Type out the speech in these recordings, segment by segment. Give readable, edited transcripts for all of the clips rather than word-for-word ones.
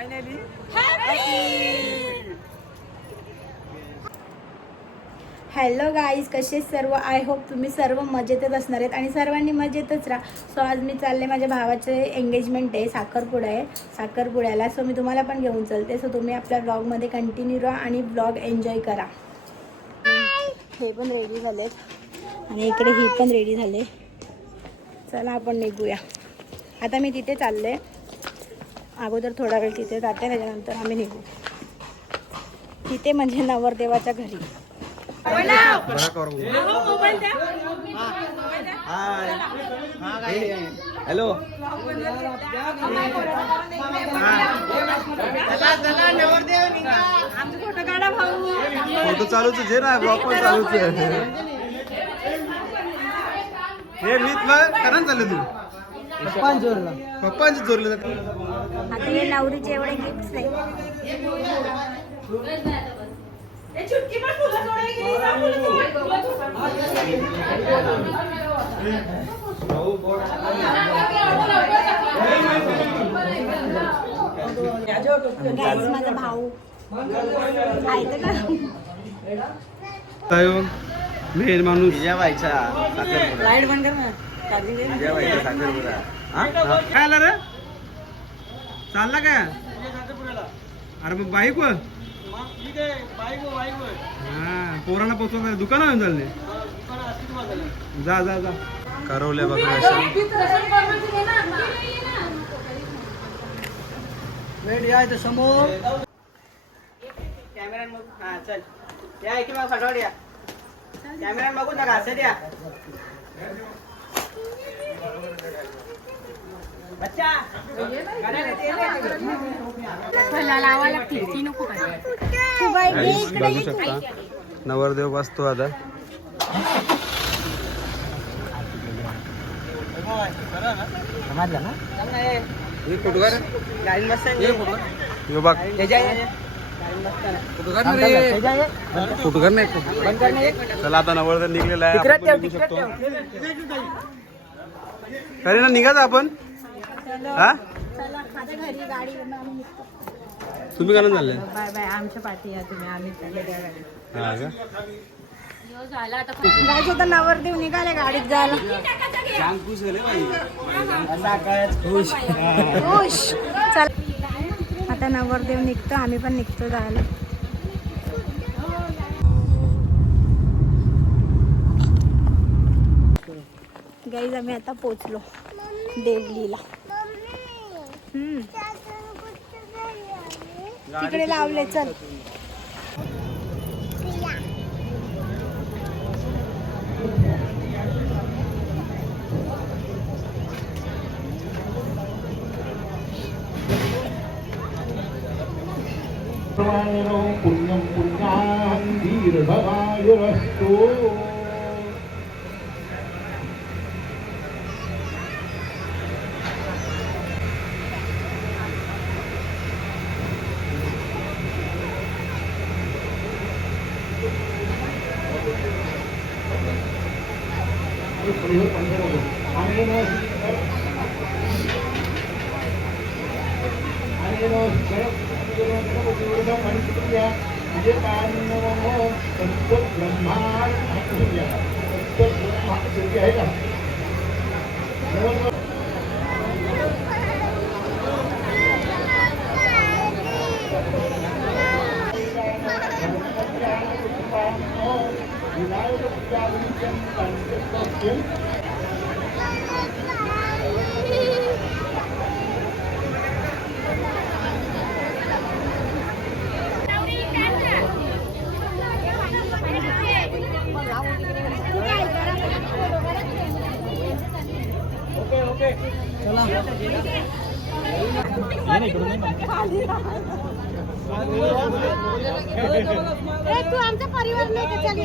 Finally hello guys, कसे सर्व? I hope तुम्ही सर्व मजेतच असणार आहेत आणि सर्वांनी मजेतच राहा. सो आज मी चालले, माझ्या भावाचे एंगेजमेंट आहे, साखरपुडा आहे, साखरपुड्याला. सो मी तुम्हाला पण घेऊन चालते. सो तुम्ही आपल्या ब्लॉगमध्ये कंटिन्यू राहा आणि ब्लॉग एन्जॉय करा. हे पण रेडी झालेत आणि इकडे ही पण रेडी झाले. चला आपण निघूया. आता मी तिथे चालले, अगोदर थोडा वेळ तिथे जाते, त्याच्यानंतर आम्ही निघू. तिथे म्हणजे नवरदेवाच्या घरी. हॅलो, फोटो चालूच आहे ना, ब्लॉग पण चालूच आहे. हे मीच करा चालले तू पप्पांची चोरले. आता हे नवरीचे एवढे गिफ्ट नाही. माझा भाऊ मेन माणूस जेवायचा लाईट बंद कर ना. काय आला रे? चालला काय? अरे मग बाईक वर हा, पोरांना पोचवणार दुकान येऊन चालले. जा जा जा. करवल्या बघा समोर कॅमेरा हा चल या इकडे मग फटवाड या. कॅमेरा बघू नका, असं द्या. बच्चा बघू शकता नवरदेव बसतो आता. समजलं ना? गाडी मस्त फोटो नाही. चला आता नवरदेव निघलेला आहे, अरे ना निघायचं आपण. हा घरी गाडी तुम्ही का चालले? Bye bye. आमच्या पाठी या तुम्ही, आम्ही चालले त्या गाडी. हा का? जायचं तर नवरदेव निघाले गाडीत जायला. खुश. चल आता नवरदेव निघतो, आम्ही पण निघतो जायला. गाईज आम्ही आता पोचलो देवलीला. तिकडे लावले. चल पुण्यं पुण्यां दीर्घमायुरस्तु. तू आमचा परिवार नाही का? चल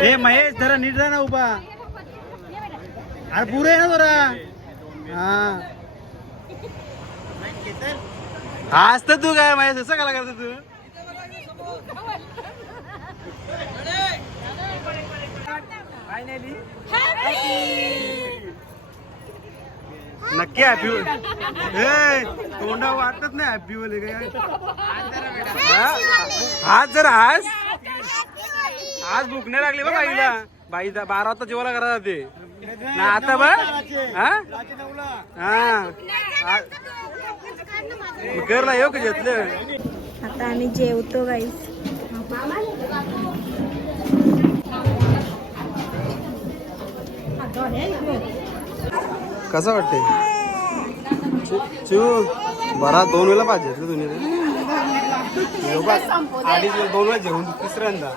हे महेश जरा नीट जा ना उभा. अरे पुरे आहे ना जरा. हा आज तर तू काय माझ्या असं कला करतो तू नक्की हॅपी तोंडा वाटत नाही हॅपी बोले काय आज जर आज भूक नाही लागली बा बाईला बाई 12 वाजता जेवायला करा जाते ना आता बा हा करला येऊ का घेतलं आता आम्ही जेवतो गाईस. कसं वाटते चू बरा 2 वेळा पाहिजे तुम्ही आधीच 2 वेळा जेवून तिसऱ्यांदा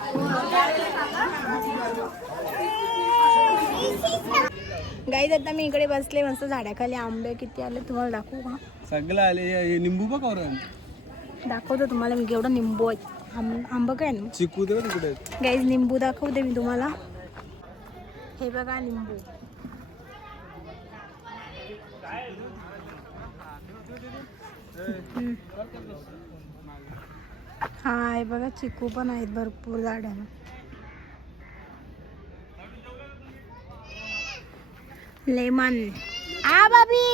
गाईज आता मी इकडे बसले मस्त झाडाखाली. आंबे किती आले तुम्हाला दाखवू का? सगळं आले निंबू बघ दाखवतो तुम्हाला मी केवढा निंबू आहे. आंबा काय ना चिकू दे तिकडे गाईज निंबू दाखवते मी तुम्हाला. हे बघा निंबू. हा हे बघा चिकू पण आहेत भरपूर झाडांना. लेमन आ बाबी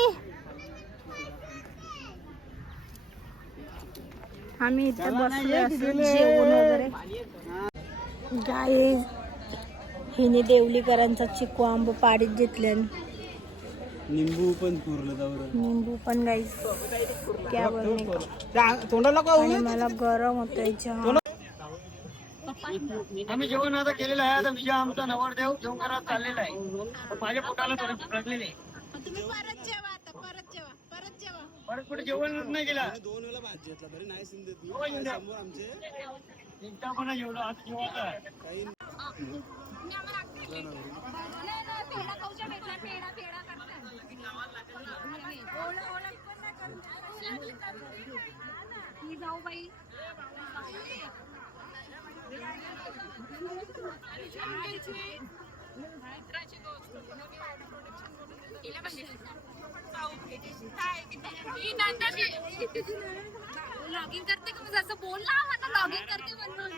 आम्ही इथे बसलो असं जेवण वगैरे. गाईज हिने देवलीकरांचा चिकू आंबा पाडीत घेतल्या. निंबू पण पुरलं त्यावर निंबू पण गाईज क्या बोलणे आणि मला गरम होतं याच्या. आम्ही जेवण आता केलेलं आहे. आता विजय आमचा नवरदेव जेवण करायला चाललेला आहे. माझ्या पोटाला थोडे भरलेले. परत कुठे जेवण नाही केला. 2 वेळा भात घेतला तरी नाही समोर आमचे एकटा पण जेवलो आता जेवायचं लॉगिंग करते का म्हणजे असं बोलला मला लॉगिंग करते म्हणून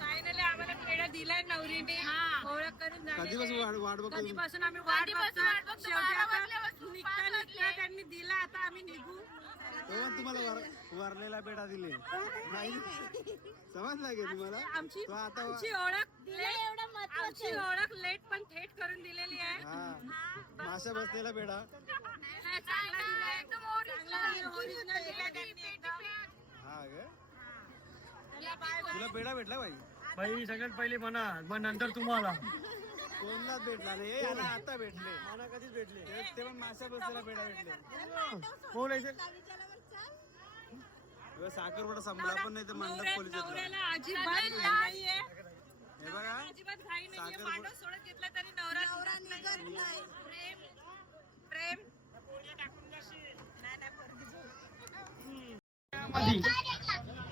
फायनली आम्हाला पेढा दिलाय नवरीने ओळख करून कधीपासून आम्ही वाट बघतो. निघता त्यांनी दिला. आता आम्ही निघू. तुम्हाला वरलेला पेढा दिले समजला की तुम्हाला आमची ओळख लेट पण थेट करून दिलेली आहे. माशा बसलेला पेढा तुला पेढा भेटला बाई सगळ्यात पहिले म्हणा मग नंतर तुम्हाला. कोणलाच भेटला नाही याला आता भेटले मला कधीच भेटले ते पण माशा बसलेला पेढा भेटले. कोण आहे साखरवाडा संपला पण नाही तर मंडप पोलीस अजिबात नाहीये. हे बघा अजिबात घाई नाहीये. पांडव सोडत घेतला तरी नवरा निघत नाही. प्रेम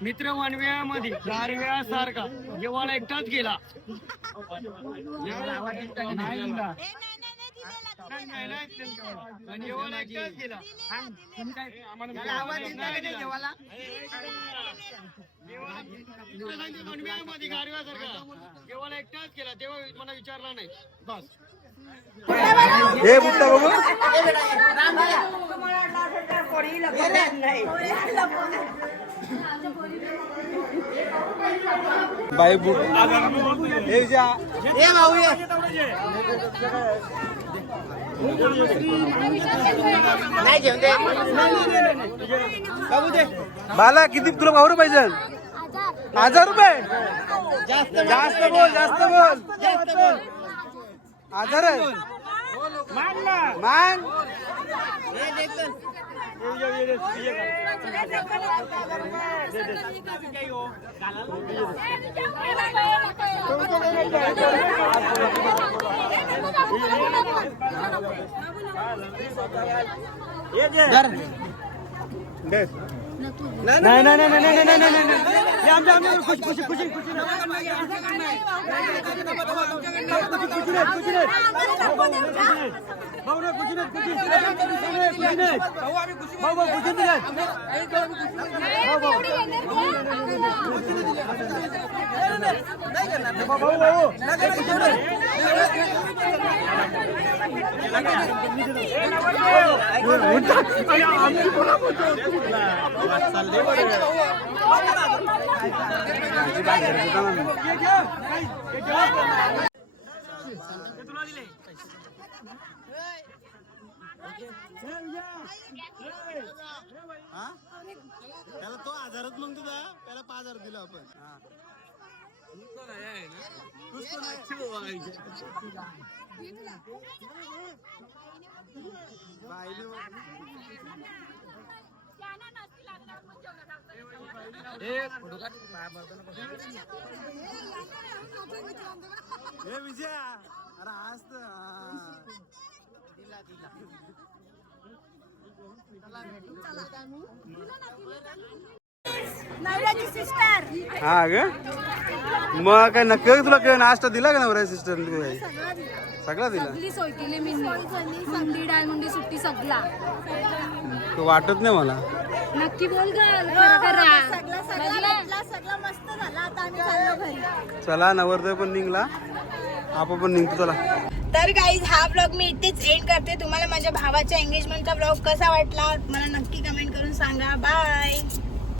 मित्र वनव्यामध्ये दारव्या सारखा जेव्हा एकटाच गेला. जेव्हा एकटाच गेला. जेव्हा एकटाच गेला तेव्हा मला विचारला नाही बस. हे बुट्टा बाबू बाई बुट बाला किती तुला भाऊ पाहिजे 1000 रुपये जास्त बोल 1000 मांग नाही नाही नाही नाही नाही नाही नाही आमच्या खुशी खुशी खुशी खुशी त्याला तो 1000च मग तुझा त्याला 5000 दिला आपण विजया अरे आज नवऱ्याची सिस्टर हा ग मग काय नक्की तुला काय नाश्ता दिला का नवऱ्या सिस्टर सगळा दिला सगळी सोय केली मी मुंडी डाळ मुंडी सुट्टी सगळा तो वाटत नाही मला नक्की बोल सगळं मस्त झालं. आता आम्ही चाललो घरी. चला नवरदेव पण निघला आपण पण निघतो चला. तर गाईज हा ब्लॉग मी इथेच एंड करते. तुम्हाला माझ्या भावाच्या एंगेजमेंटचा ब्लॉग कसा वाटला मला नक्की कमेंट करून सांगा. बाय.